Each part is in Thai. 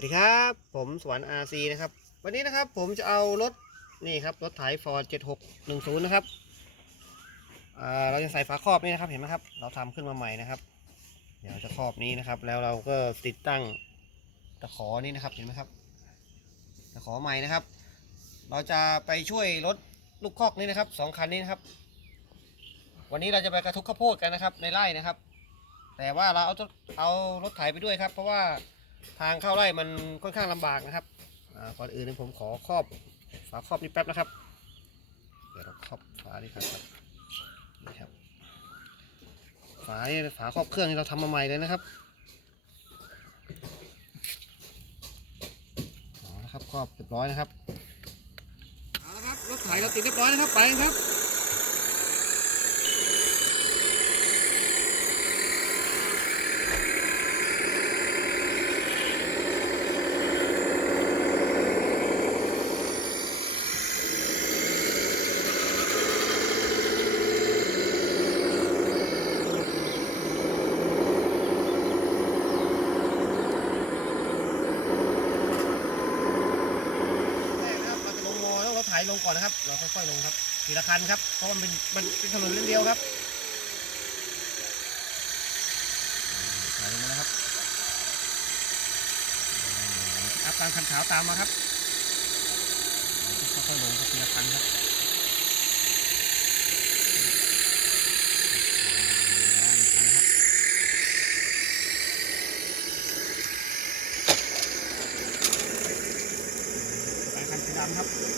วัสดีครับ ผมสวรรค์อาซีนะครับ วันนี้นะครับผมจะเอารถนี่ครับรถไถฟอร์ดเจ็ดหกหนึ่งศูนย์นะครับเราจะใส่ฝาครอบนี่นะครับเห็นไหมครับ เราทำขึ้นมาใหม่นะครับ เดี๋ยวจะครอบนี้นะครับ แล้วเราก็ติดตั้งตะขอนี่นะครับเห็นไหมครับตะขอใหม่นะครับ เราจะไปช่วยรถลูกคอกนี่นะครับสองคันนี้นะครับ วันนี้เราจะไปกระทุกข้าวโพดกันนะครับในไร่นะครับ แต่ว่าเราเอาเอารถไถไปด้วยครับ เพราะว่า ทางเข้าไร่มันค่อนข้างลำบากนะครับก่อนอื่นผมขอครอบฝาครอบนี้แป๊บนะครับ เดี๋ยวเราครอบฝานี่ครับนี่ครับฝาฝาครอบเครื่องนี่เราทำมาใหม่เลยนะครับเอาละครับครอบเรียบร้อยนะครับเอาละครับรถไถเราติดเรียบร้อยนะครับไปครับ แรกนะครับเราจะลงมอต้องเราถ่าย ลงก่อนนะครับ เราค่อยๆลงครับทีละคันครับเพราะมันเป็นมันเป็นถนนเส้นเดียวครับถ่ายลงมาแล้วครับอัพตามคันขาวตามมาครับค่อยๆลงครับทีละคันครับครับ ไปคั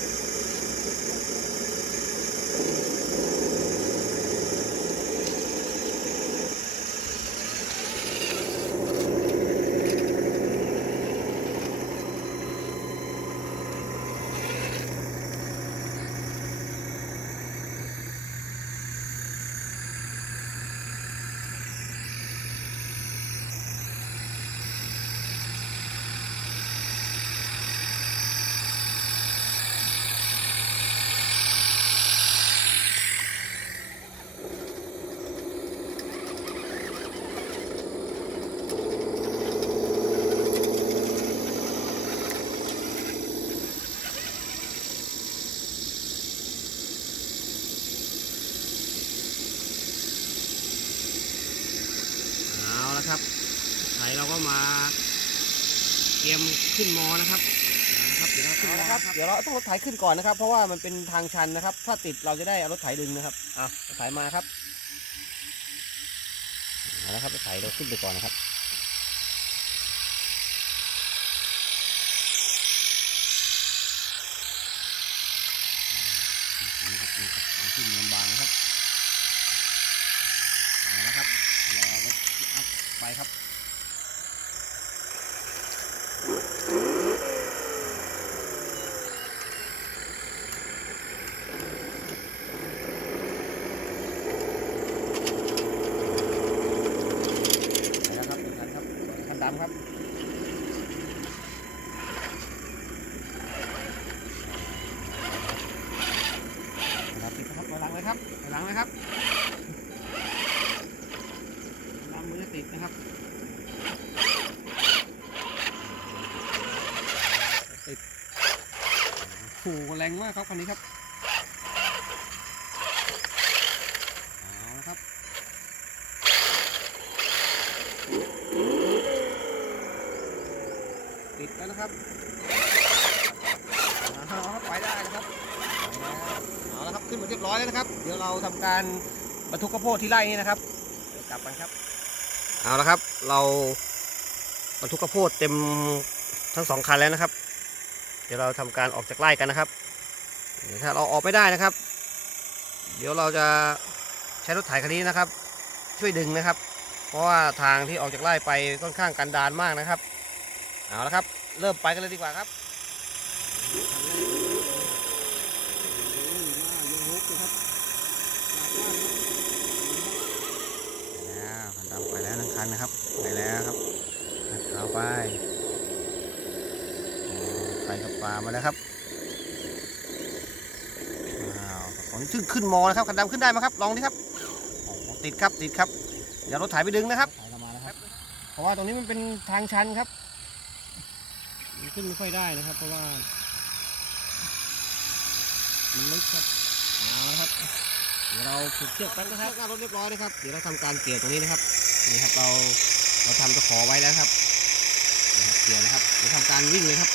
นสีดำครับเอาละครับไถเราก็มาเตรียมขึ้นมอนะครับนะครับ เดี๋ยวเราขึ้นมอครับ เดี๋ยวเราต้องรถไถขึ้นก่อนนะครับ เพราะว่ามันเป็นทางชันนะครับ ถ้าติดเราจะได้เอารถไถดึงนะครับอะรถไถมาครับเอาละครับรถไถเราขึ้นไปก่อนนะครับ นี่ครับนี่ครับทางขึ้นลำบากนะครับเอาละครับรอรถอัพ ไปครับครับหนึ่งคันครับคันดำครับติดนะครับถอยหลังเลยครับถอยหลังเลยครับหลังมือจะ ติดโหแรงมากครับคันนี้ครับเอาละครับติดแล้วนะครับเอาครับไปได้นะครับไปแล้วเอาละครับขึ้นมาเรียบร้อยแล้วนะครับ เดี๋ยวเราทำการบรรทุกข้าวโพดที่ไร่นี้นะครับกลับกันครับ เอาละครับ เราบรรทุกข้าวโพดเต็มทั้งสองคันแล้วนะครับ เดี๋ยวเราทำการออกจากไร่กันนะครับเดี๋ยวถ้าเราออกไม่ได้นะครับ เดี๋ยวเราจะใช้รถไถคันนี้นะครับ ช่วยดึงนะครับ เพราะว่าทางที่ออกจากไร่ไปค่อนข้างกันดานมากนะครับ เอาละครับ เริ่มไปกันเลยดีกว่าครับ แล้วคันดำไปแล้วหนึ่ง คันนะครับ ไปแล้วครับเอาไปโอ้ไปกับปลามาแล้วครับอ้าวของขึ้นขึ้นมอนะครับคันดำขึ้นได้ไหมครับลองดิครับโอ้ติดครับติดครับเดี๋ยวรถถ่ายไปดึงนะครับเพราะว่าตรงนี้มันเป็นทางชันครับขึ้นไม่ค่อยได้นะครับ เพราะว่ามันลึกครับเอาละครับเดี๋ยวเราผูกเชือกแป๊บนะครับหน้ารถเรียบร้อยนะครับ เดี๋ยวเราทำการเกี่ยวตรงนี้นะครับ นี่ครับเราเราทำตะขอไว้แล้วครับนะครับเกี่ยวนะครับเดี๋ยวทำการวิ่งเลยครับ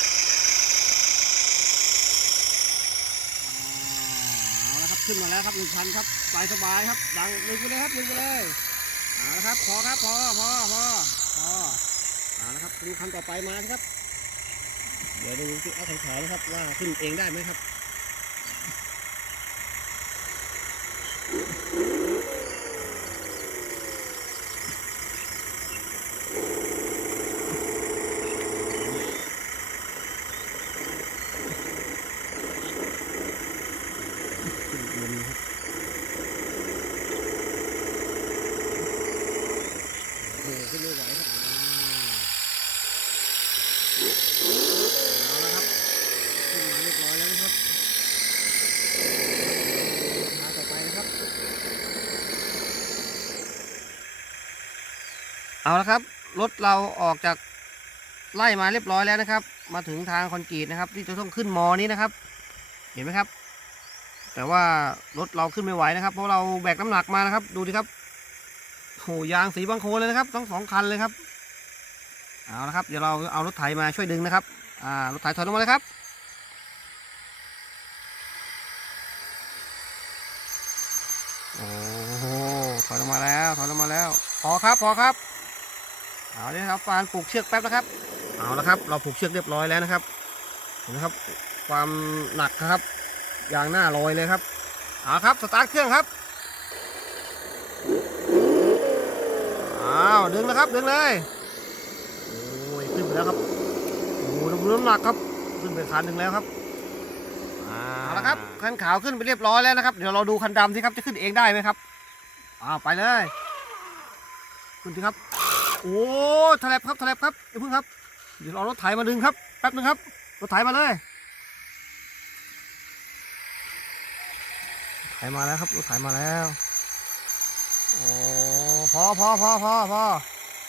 อ่าเอาละครับขึ้นมาแล้วครับหนึ่งพันครับสบายสบายครับดังดึงไปเลยครับดึงไปเลยเอาละครับพอครับพอพอพอพอเอาละครับดูคันต่อไปมาครับ เดี๋ยวดูที่เอาแขนนะครับว่าขึ้นเองได้ไหมครับ ขึ้นบนครับโอ้โหขึ้นไม่ไหวครับเอาละครับ ขึ้นมาเรียบร้อยแล้ว นะครับทาต่อไปนะครับ เอาละครับ รถเราออกจากไล่มาเรียบร้อยแล้วนะครับ มาถึงทางคอนกรีตนะครับ ที่จะต้องขึ้นมอนี้นะครับ เห็นไหมครับ แต่ว่ารถเราขึ้นไม่ไหวนะครับ เพราะเราแบกน้ำหนักมานะครับ ดูดิครับโหยางสีบางโคลนเลยนะครับทั้งสองคันเลยครับเอาละครับเดี๋ยวเราเอารถไถมาช่วยดึงนะครับอ่ารถไถถอยลงมาเลยครับ โอ้โหถอยลงมาแล้ว ถอยลงมาแล้ว พ อครับพอครับเอาเลยครับฟานผูกเชือกแป๊บนะครับเอาและครับ เราผูกเชือกเรียบร้อยแล้วนะครับเห็นไหมครับ ความหนักครับยางหน้าลอยเลยครับเอาครับสตาร์ทเครื่องครับอ้าวดึงนะครับดึงเลยโอ้ยขึ้นไปแล้วครับโอ้โหน้ำหนักครับขึ้นไปคันหนึ่งแล้วครับเอาละครับคันขาวขึ้นไปเรียบร้อยแล้วนะครับ เดี๋ยวเราดูคันดำสิครับจะขึ้นเองได้ไหมครับอ้าวไปเลย ขึ้นสิครับ โอ้ทะเลบครับทะเลบครับอย่าเพิ่งครับ เดี๋ยวเรารถไถมาดึงครับ แป๊บนึงครับ รถไถมาเลย ไถมาแล้วครับ รถไถมาแล้ว โอ้พอพอพอพอพอ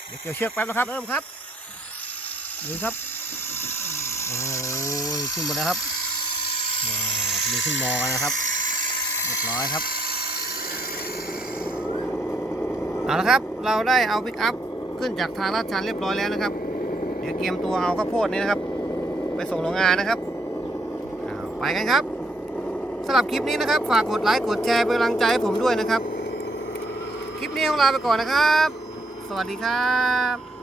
เดี๋ยวเกี่ยวเชือกแป๊บนะครับ เริ่มครับดูครับ โอ้ยขึ้นบนนะครับว้าวนี่ขึ้นมอกันนะครับ เรียบร้อยครับ เอาละครับ เราได้เอาพิกอัพขึ้นจากทางลาดชันเรียบร้อยแล้วนะครับ เดี๋ยวเตรียมตัวเอาข้าวโพดนี่นะครับ ไปส่งโรงงานนะครับไปกันครับสำหรับคลิปนี้นะครับ ฝากกดไลค์กดแชร์เป็นกำลังใจให้ผมด้วยนะครับ คลิปนี้เราลาไปก่อนนะครับ สวัสดีครับ